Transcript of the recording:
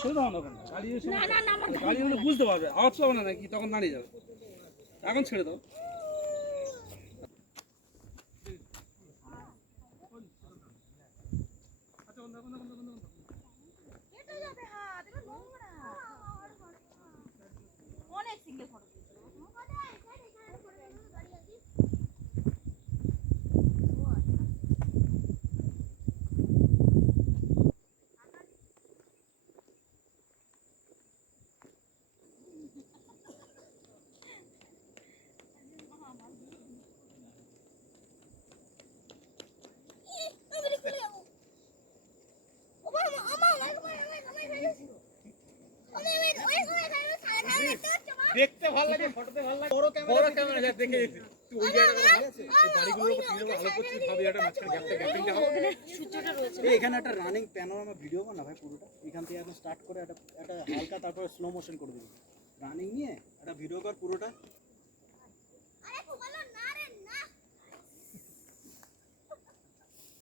ছেড়ে দাও না, গাড়ি এসে গাড়ি হলে বুঝতে পারবে, আওয়াজ পাবে না নাকি, তখন দাঁড়িয়ে যাবে। এখন ছেড়ে দাও। অনেক সিঙ্গেল ফটো দেখতে ভালো লাগে, ফটোতে ভালো লাগে, বড় ক্যামেরা যা দেখে তুই ওই জায়গাটা ভালো আছে, এই বাড়িগুলোর উপর তিনজন আলো করছিস, ভাবি এটা মাঝখানে গ্যাপটা হবে। সূর্যটা রয়েছে। এই এখানে একটা রানিং প্যানোরামা ভিডিও বানা ভাই পুরোটা, এখান থেকে এখন স্টার্ট করে একটা হালকা, তারপর স্লো মোশন করে দিবি, রানিং নিয়ে একটা ভিডিও কর পুরোটা।